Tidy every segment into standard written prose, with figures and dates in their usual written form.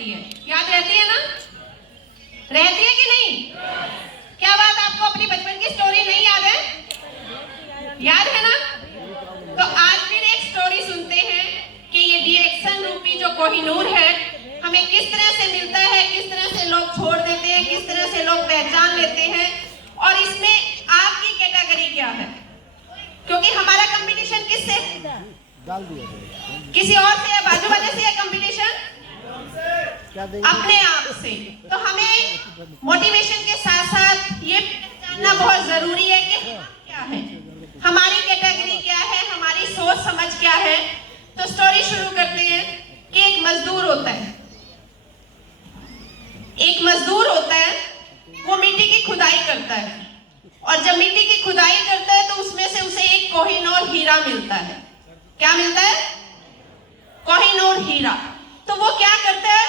रहती है, याद रहती है ना? रहती है कि नहीं? क्या बात, आपको अपनी बचपन की स्टोरी नहीं याद है? याद है ना? तो आज फिर एक स्टोरी सुनते हैं कि ये डिएक्शन रूपी जो कोहिनूर है हमें किस तरह से मिलता है, किस तरह से लोग छोड़ देते हैं, किस तरह से लोग पहचान लेते हैं, और इसमें आपकी कैटेगरी क्या है? क्योंकि हमारा कंपटीशन किससे? किसी और से या बाजू वाले से? कंपटीशन अपने आप से। तो हमें मोटिवेशन के साथ साथ ये जानना बहुत जरूरी है कि क्या है, हमारी कैटेगरी क्या है, हमारी सोच समझ क्या है। तो स्टोरी शुरू करते हैं कि एक मजदूर होता है, वो मिट्टी की खुदाई करता है, और जब मिट्टी की खुदाई करता है तो उसमें से उसे एक कोहिनूर हीरा मिलता है। क्या मिलता है? कोहिनूर हीरा। तो वो क्या करता है,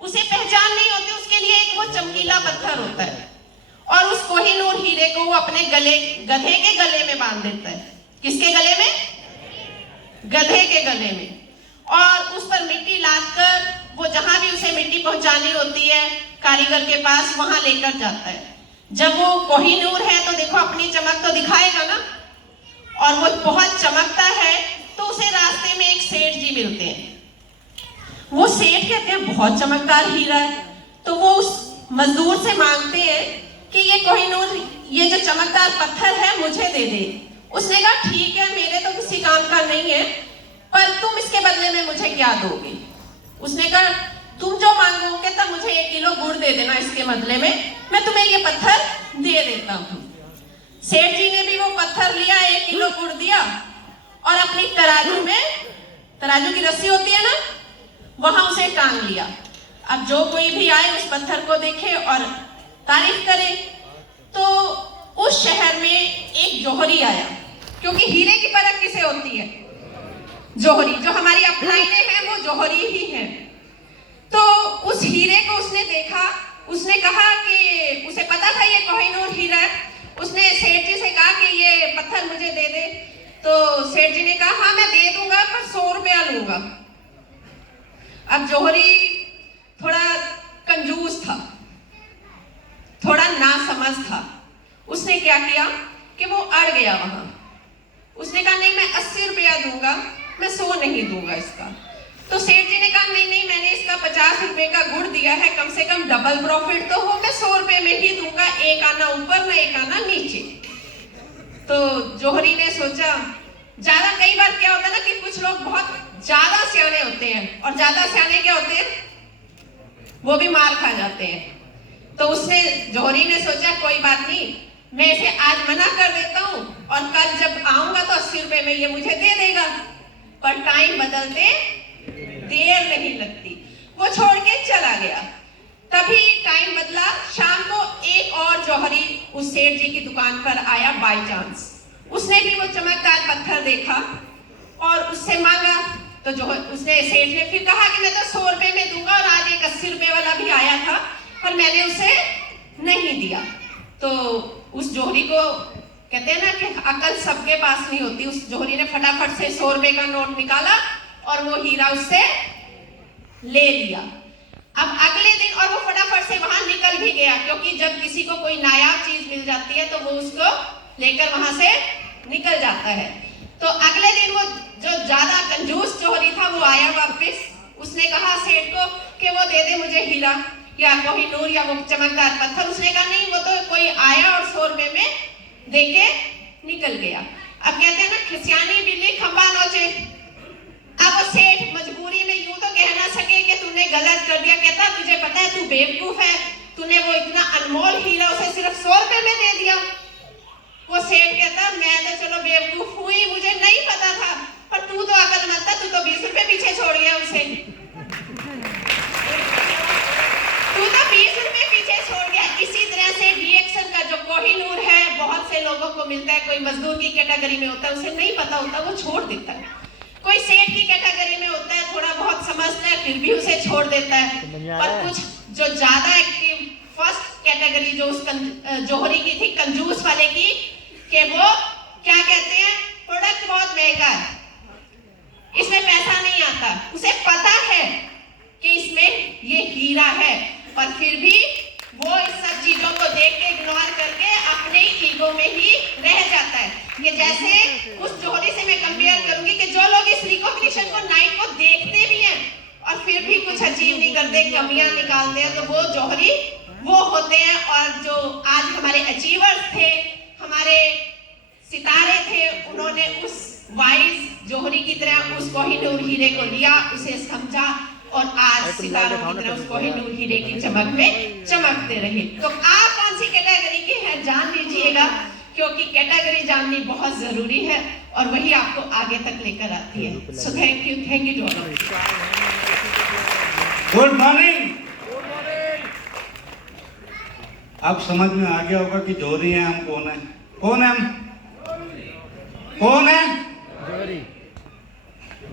उसे पहचान नहीं होती, उसके लिए एक वो चमकीला पत्थर होता है, और उस कोहिनूर हीरे को वो अपने गधे के गले में बांध देता है। किसके गले में? गधे के गले में। और उस पर मिट्टी लादकर वो जहां भी उसे मिट्टी पहुंचानी होती है कारीगर के पास, वहां लेकर जाता है। जब वो कोहिनूर है तो देखो अपनी चमक तो दिखाएगा ना, और वो बहुत चमकता है। तो उसे रास्ते में एक सेठ जी मिलते हैं। वो सेठ कहते हैं बहुत चमकदार हीरा है, तो वो उस मजदूर से मांगते हैं कि ये कोहिनूर, ये जो चमकदार पत्थर है मुझे दे दे। उसने कहा ठीक है, मेरे तो किसी काम का नहीं है, पर तुम इसके बदले में मुझे क्या दोगे? उसने कहा तुम जो मांगोगे तब मुझे 1 किलो गुड़ दे देना, इसके बदले में मैं तुम्हें ये पत्थर दे देता हूँ। सेठ जी ने भी वो पत्थर लिया, 1 किलो गुड़ दिया, और अपनी तराजू की रस्सी होती है ना, वहां उसे टांग लिया। अब जो कोई भी आए उस पत्थर को देखे और तारीफ करे। तो उस शहर में एक जौहरी आया, क्योंकि हीरे की परख किसे होती है? जौहरी। जो हमारी अपनाइनें हैं वो जौहरी ही है। तो उस हीरे को उसने देखा, उसने कहा कि उसे पता था ये कोहिनूर हीरा है। उसने सेठ जी से कहा कि ये पत्थर मुझे दे दे। तो सेठ जी ने कहा हाँ मैं दे दूंगा, पर 100 रुपया लूंगा। अब जौहरी थोड़ा कंजूस था, थोड़ा नासमझ था। उसने क्या किया कि वो अड़ गया वहां। उसने कहा नहीं मैं 80 रुपया दूंगा, मैं 100 नहीं दूंगा इसका। तो सेठ जी ने कहा नहीं नहीं, मैंने इसका 50 रुपए का गुड़ दिया है, कम से कम डबल प्रॉफिट तो हो, मैं 100 रुपए में ही दूंगा, 1 आना ऊपर ना 1 आना नीचे। तो जौहरी ने सोचा, ज्यादा कई बार क्या होता है ना कि कुछ लोग बहुत ज्यादा सियाने होते हैं, और ज्यादा सियाने क्या होते हैं, वो भी मार खा जाते हैं। तो उसने जौहरी ने सोचा कोई बात नहीं, मैं इसे आज मना कर देता हूँ, और कल जब आऊंगा तो 80 रुपए में ये मुझे दे देगा। पर टाइम बदलते देर नहीं लगती, वो छोड़ के चला गया। तभी टाइम बदला, शाम को एक और जौहरी उस सेठ जी की दुकान पर आया बाय चांस। उसने भी वो चमकदार पत्थर देखा और उससे मांगा। तो जो उसने सेठ ने फिर कहा कि मैं तो 100 रुपए में दूंगा, और आज एक 80 रुपए वाला भी आया था, पर मैंने उसे नहीं दिया। तो उस जौहरी को कहते हैं ना कि अकल सबके पास नहीं होती। उस जौहरी ने फटाफट से 100 रुपए का नोट निकाला और वो हीरा उससे ले लिया। अब अगले दिन, और वो फटाफट से वहां निकल भी गया, क्योंकि जब किसी को कोई नायाब चीज मिल जाती है तो वो उसको लेकर वहां से निकल जाता है। तो अगले दिन वो जो ज्यादा कंजूस जौहरी था वो आया वापस। उसने कहा सेठ को कि वो दे दे मुझे हीरा या कोहिनूर या वो चमकदार पत्थर। उसने कहा नहीं, वो तो कोई आया और 100 रुपए में देके निकल गया। अब कहते हैं ना खिसियानी बिल्ली खंबा नोचे। अब वो सेठ मजबूरी में यूं तो कह ना सके कि तूने गलत कर दिया। कहता तुझे पता है तू बेवकूफ है, तूने वो इतना अनमोल हीरा उसे सिर्फ 100 रुपए में दे दिया। वो सेठ कहता मैं तो चलो बेवकूफ हुई, मुझे नहीं पता था, पर तू तो अकलमंद था, तू तो 20 रुपए पीछे छोड़ गया उसे। तू तो 20 रुपए पीछे छोड़ गया। इसी तरह से डिएक्शन का जो कोहिनूर है बहुत से लोगों को मिलता है। कोई मजदूर की कैटेगरी में होता है, उसे नहीं पता होता, वो छोड़ देता है। कोई सेठ की कैटेगरी में होता है, थोड़ा बहुत समझता है, फिर भी उसे छोड़ देता है। और कुछ जो ज्यादा एक्टिव, फर्स्ट कैटेगरी जो उस जौहरी की थी, कंजूस वाले की, कि वो क्या कहते हैं, प्रोडक्ट बहुत महंगा है, इसमें पैसा नहीं आता। उसे पता है कि इसमें ये हीरा है, पर फिर भी वो इस सब चीजों को देख के इग्नोर करके अपने ईगो में ही रह जाता है। कि जैसे उस जौहरी से मैं कंपेयर करूंगी कि जो लोग इस रिकॉग्निशन को नाइट को देखते भी हैं और फिर भी कुछ अचीव नहीं करते, कमियां निकालते हैं, तो वो जौहरी वो होते हैं। और जो आज हमारे अचीवर्स थे, हमारे सितारे थे, उन्होंने उस वाइज जौहरी की तरह उस कोहिनूर हीरे को लिया, उसे समझा और आज सितारों की तरह उस कोहिनूर हीरे की चमक में चमकते रहे। तो आप कौन सी कैटेगरी के हैं जान लीजिएगा, क्योंकि कैटेगरी जाननी बहुत जरूरी है और वही आपको आगे तक लेकर आती है। So thank you to all. Good morning. अब समझ में आ गया होगा कि जौहरी हैं हम। कौन है? कौन है हम? कौन है? जौहरी।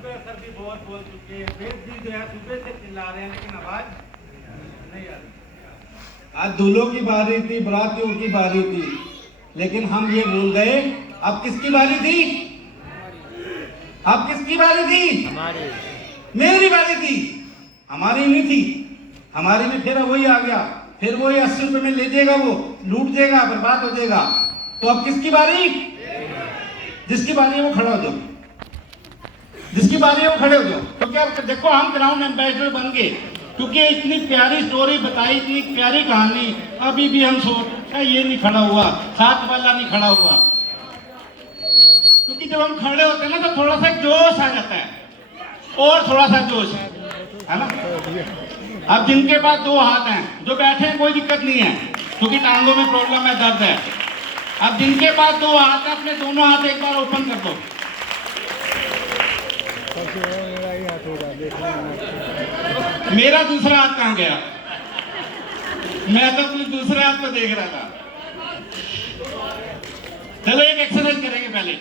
सर भी बहुत बोल चुके हैं, वेद जी जो है सुबह से चिल्ला रहे हैं लेकिन आवाज नहीं आ रही। आज दूल्हों की बारी थी, बरातियों की बारी थी, लेकिन हम ये भूल गए अब किसकी बारी थी? अब किसकी बारी थी? हमारी। मेरी बारी थी। हमारी नहीं थी। हमारी में फिर वही आ गया, फिर वही 80 रुपए में ले जाएगा, वो लूट जाएगा, बर्बाद हो जाएगा। तो अब किसकी बारी? जिसकी बारी है वो खड़ा हो जाओ, जिसकी बारी है वो खड़े हो जाओ। तो क्या देखो, हम ग्राउंड एम्बेसडर बन गए, क्योंकि इतनी प्यारी स्टोरी बताई, इतनी प्यारी कहानी। अभी भी हम सोचते ये नहीं खड़ा हुआ, साथ वाला नहीं खड़ा हुआ, क्योंकि जब हम खड़े होते हैं ना तो थोड़ा सा जोश आ जाता है, और थोड़ा सा जोश है ना। अब जिनके पास 2 हाथ हैं, जो बैठे हैं कोई दिक्कत नहीं है, क्योंकि टांगों में प्रॉब्लम है, दर्द है। अब जिनके पास 2 हाथ हैं, अपने दोनों हाथ एक बार ओपन कर दो। मेरा दूसरा हाथ कहाँ गया? मैं तो अपने दूसरे हाथ को देख रहा था। चलो एक एक्सरसाइज करेंगे पहले।